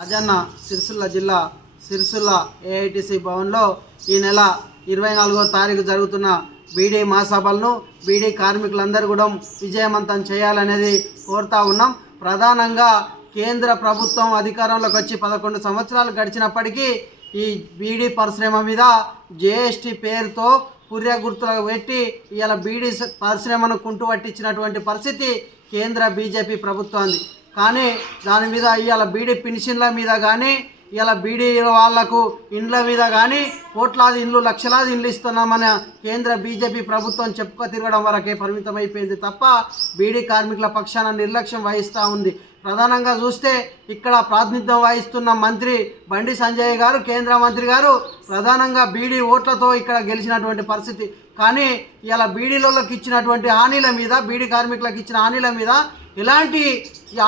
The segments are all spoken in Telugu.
రాజన్న సిరిసిల్ల జిల్లా సిరిసిల్ల ఏఐటిసి భవన్లో ఈ నెల 24వ తారీఖు జరుగుతున్న బీడీ మహాసభలను బీడీ కార్మికులందరూ కూడా విజయవంతం చేయాలనేది కోరుతా ఉన్నాం. ప్రధానంగా కేంద్ర ప్రభుత్వం అధికారంలోకి వచ్చి 11 సంవత్సరాలు గడిచినప్పటికీ ఈ బీడీ పరిశ్రమ మీద జీఎస్టీ పేరుతో పుర్రె గుర్తులు పెట్టి ఇవాళ బీడీ పరిశ్రమను కుంటుపట్టించినటువంటి పరిస్థితి కేంద్ర బీజేపీ ప్రభుత్వాన్ని. కానీ దాని మీద ఇవాళ బీడీ పెన్షన్ల మీద కానీ ఇలా బీడీ వాళ్లకు ఇండ్ల మీద కానీ కోట్లాది ఇండ్లు లక్షలాది ఇండ్లు ఇస్తున్నామని కేంద్ర బీజేపీ ప్రభుత్వం చెప్పుక తిరగడం వరకే పరిమితమైపోయింది తప్ప బీడీ కార్మికుల పక్షాన నిర్లక్ష్యం వహిస్తూ ఉంది. ప్రధానంగా చూస్తే ఇక్కడ ప్రాతినిధ్యం వహిస్తున్న మంత్రి బండి సంజయ్ గారు, కేంద్ర మంత్రి గారు ప్రధానంగా బీడీ ఓట్లతో ఇక్కడ గెలిచినటువంటి పరిస్థితి. కానీ ఇలా బీడీలకు ఇచ్చినటువంటి హామీల మీద, బీడీ కార్మికులకు ఇచ్చిన హామీల మీద ఎలాంటి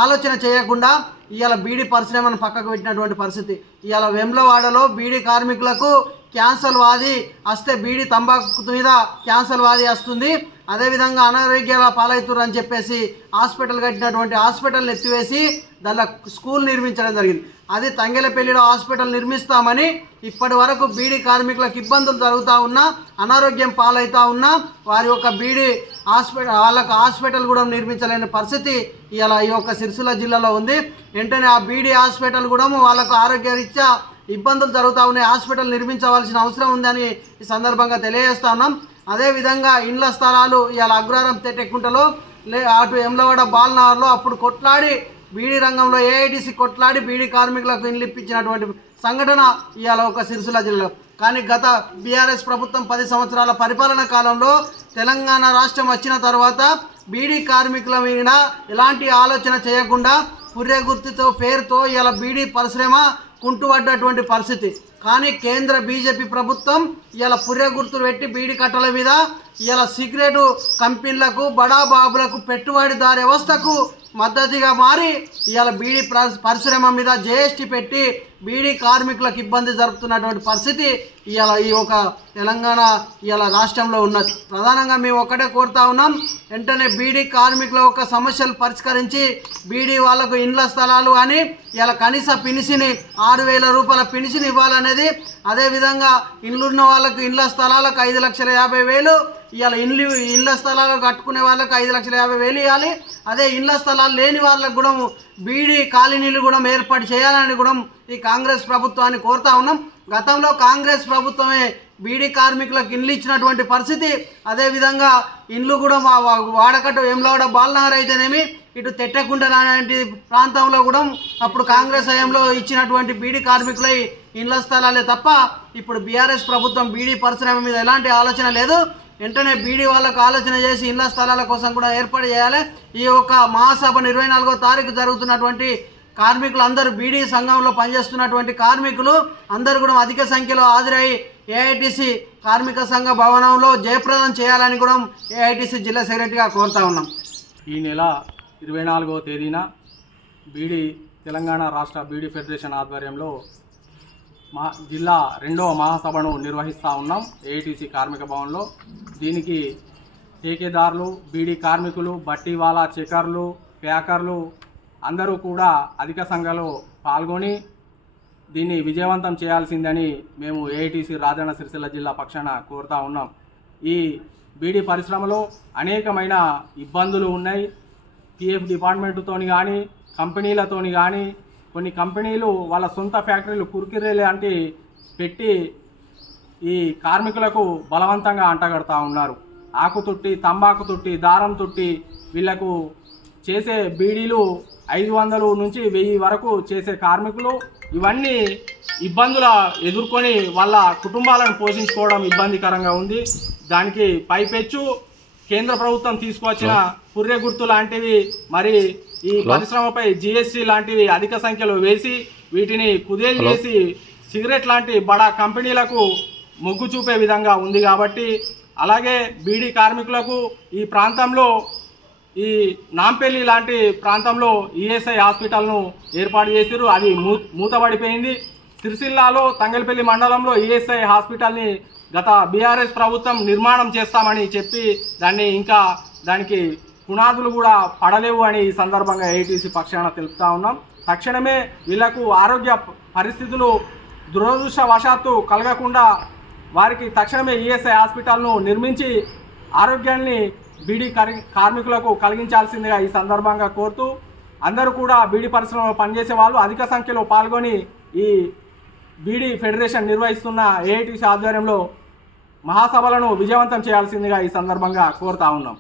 ఆలోచన చేయకుండా ఇవాళ బీడీ పరిశ్రమను పక్కకు పెట్టినటువంటి పరిస్థితి. ఇవాళ వెమ్లవాడలో బీడీ కార్మికులకు క్యాన్సర్ వ్యాధి వస్తే బీడీ తంబాకు మీద క్యాన్సర్ వ్యాధి వస్తుంది, అదేవిధంగా అనారోగ్యాల పాలవుతున్నారు అని చెప్పేసి హాస్పిటల్ కట్టినటువంటి హాస్పిటల్ని ఎత్తివేసి దానిలో స్కూల్ నిర్మించడం జరిగింది. అది తంగెలపల్లిలో హాస్పిటల్ నిర్మిస్తామని ఇప్పటి వరకు బీడీ కార్మికులకు ఇబ్బందులు జరుగుతూ ఉన్నా, అనారోగ్యం పాలవుతూ ఉన్నా వారి యొక్క బీడీ వాళ్ళకు హాస్పిటల్ కూడా నిర్మించలేని పరిస్థితి ఇలా ఈ యొక్క సిరిసిల్ల జిల్లాలో ఉంది. వెంటనే ఆ బీడీ హాస్పిటల్ కూడా వాళ్ళకు ఆరోగ్యరీత్యా ఇబ్బందులు జరుగుతూ ఉన్నాయి, హాస్పిటల్ నిర్మించవలసిన అవసరం ఉందని ఈ సందర్భంగా తెలియజేస్తా ఉన్నాం. అదేవిధంగా ఇండ్ల స్థలాలు ఇవాళ అగ్రహారం తెట్టెక్కుంటలో అటు ఎమ్లవాడ బాల్నగర్లో అప్పుడు కొట్లాడి బీడీ రంగంలో ఏఐటీసీ కొట్లాడి బీడీ కార్మికులకు ఇండ్లు ఇప్పించినటువంటి సంఘటన ఇవాళ ఒక సిరిసిల్ల జిల్లాలో. కానీ గత బీఆర్ఎస్ ప్రభుత్వం 10 సంవత్సరాల పరిపాలన కాలంలో తెలంగాణ రాష్ట్రం వచ్చిన తర్వాత బీడీ కార్మికుల మీద ఎలాంటి ఆలోచన చేయకుండా పుర్రె గుర్తుతో పేరుతో ఇవాళ బీడీ పరిశ్రమ కుంటుపడ్డటువంటి పరిస్థితి. కానీ కేంద్ర బీజేపీ ప్రభుత్వం ఇలా పుర్రె గుర్తులు పెట్టి బీడీ కట్టల మీద ఇలా సిగరెట్ కంపెనీలకు, బడా బాబులకు, పెట్టుబడిదారు వ్యవస్థకు మద్దతుగా మారి ఇవాళ బీడీ పరిశ్రమ మీద జీఎస్టీ పెట్టి బీడీ కార్మికులకు ఇబ్బంది జరుపుతున్నటువంటి పరిస్థితి ఇవాళ ఈ ఒక తెలంగాణ ఇవాళ రాష్ట్రంలో ఉన్నది. ప్రధానంగా మేము ఒక్కటే కోరుతా ఉన్నాం, వెంటనే బీడీ కార్మికుల యొక్క సమస్యలు పరిష్కరించి బీడీ వాళ్లకు ఇండ్ల స్థలాలు కానీ ఇలా కనీస పెన్షన్ 6,000 రూపాయల పెన్షన్ ఇవ్వాలనేది, అదేవిధంగా ఇండ్లున్న వాళ్ళకు ఇండ్ల స్థలాలకు 5,50,000 ఇవాళ ఇండ్ల స్థలాలు కట్టుకునే వాళ్ళకు 5,50,000 ఇవ్వాలి. అదే ఇండ్ల స్థలాలు లేని వాళ్ళకు కూడా బీడీ కాలనీలు కూడా ఏర్పాటు చేయాలని కూడా ఈ కాంగ్రెస్ ప్రభుత్వాన్ని కోరుతా ఉన్నాం. గతంలో కాంగ్రెస్ ప్రభుత్వమే బీడీ కార్మికులకు ఇండ్లు ఇచ్చినటువంటి పరిస్థితి. అదేవిధంగా ఇండ్లు కూడా మా వాడకట్టు వెమ్లవాడ బాల్నగర్ అయితేనేమి, ఇటు తెట్టకుంట లాంటి ప్రాంతంలో కూడా అప్పుడు కాంగ్రెస్ హయాంలో ఇచ్చినటువంటి బీడీ కార్మికులై ఇండ్ల స్థలాలే తప్ప ఇప్పుడు బీఆర్ఎస్ ప్రభుత్వం బీడీ పరిశ్రమ మీద ఎలాంటి ఆలోచన లేదు. వెంటనే బీడీ వాళ్ళకు ఆలోచన చేసి ఇండ్ల స్థలాల కోసం కూడా ఏర్పాటు చేయాలి. ఈ యొక్క మహాసభను 24వ తారీఖు జరుగుతున్నటువంటి కార్మికులు అందరూ బీడీ సంఘంలో పనిచేస్తున్నటువంటి కార్మికులు అందరూ కూడా అధిక సంఖ్యలో హాజరై ఏఐటీసీ కార్మిక సంఘ భవనంలో జయప్రదం చేయాలని కూడా ఏఐటీసీ జిల్లా సెక్రటరీగా కోరుతా ఉన్నాం. ఈ నెల 24వ తేదీన బీడీ తెలంగాణ రాష్ట్ర బీడీ ఫెడరేషన్ ఆధ్వర్యంలో జిల్లా 2వ మహాసభను నిర్వహిస్తూ ఉన్నాం ఏఐటీసీ కార్మిక భవన్లో. దీనికి ఠేకేదారులు, బీడీ కార్మికులు, బట్టీవాలా, చెకర్లు, ప్యాకర్లు అందరూ కూడా అధిక సంఖ్యలో పాల్గొని దీన్ని విజయవంతం చేయాల్సిందని మేము ఏఐటీసీ రాజన్న సిరిసిల్ల జిల్లా పక్షాన కోరుతా ఉన్నాం. ఈ బీడీ పరిశ్రమలో అనేకమైన ఇబ్బందులు ఉన్నాయి. పిఎఫ్ డిపార్ట్మెంటుతోని కానీ, కంపెనీలతోని కానీ, కొన్ని కంపెనీలు వాళ్ళ సొంత ఫ్యాక్టరీలు కుర్కిరే లాంటి పెట్టి ఈ కార్మికులకు బలవంతంగా అంటగడతా ఉన్నారు. ఆకు తొట్టి, తంబాకు తొట్టి, దారం తొట్టి వీళ్లకు చేసే బీడీలు 500 నుంచి 1000 వరకు చేసే కార్మికులు ఇవన్నీ ఇబ్బందుల ఎదుర్కొని వాళ్ళ కుటుంబాలను పోషించుకోవడం ఇబ్బందికరంగా ఉంది. దానికి పైపెచ్చు కేంద్ర ప్రభుత్వం తీసుకువచ్చిన పుర్రె గుర్తు లాంటివి, మరి ఈ పరిశ్రమపై జీఎస్టీ లాంటివి అధిక సంఖ్యలో వేసి వీటిని కుదేలు చేసి సిగరెట్ లాంటి బడా కంపెనీలకు మొగ్గు చూపే విధంగా ఉంది. కాబట్టి అలాగే బీడీ కార్మికులకు ఈ ప్రాంతంలో ఈ నాంపల్లి లాంటి ప్రాంతంలో ఈఎస్ఐ హాస్పిటల్ను ఏర్పాటు చేశారు, అది మూతబడిపోయింది. సిరిసిల్లాలో తంగెలపల్లి మండలంలో ఈఎస్ఐ హాస్పిటల్ని గత బీఆర్ఎస్ ప్రభుత్వం నిర్మాణం చేస్తామని చెప్పి దానికి పునాదులు కూడా పడలేవు అని ఈ సందర్భంగా ఏఐటీసీ పక్షాన తెలుపుతా ఉన్నాం. తక్షణమే వీళ్లకు ఆరోగ్య పరిస్థితులు దురదృష్టవశాత్తు కలగకుండా వారికి తక్షణమే ఈఎస్ఐ హాస్పిటల్ను నిర్మించి ఆరోగ్యాన్ని బీడీ కార్మికులకు కలిగించాల్సిందిగా ఈ సందర్భంగా కోరుతూ అందరూ కూడా బీడీ పరిశ్రమలో పనిచేసే వాళ్ళు అధిక సంఖ్యలో పాల్గొని ఈ బీడీ ఫెడరేషన్ నిర్వహిస్తున్న ఏఐటీసీ ఆధ్వర్యంలో మహాసభలను విజయవంతం చేయాల్సిందిగా ఈ సందర్భంగా కోరుతా ఉన్నాం.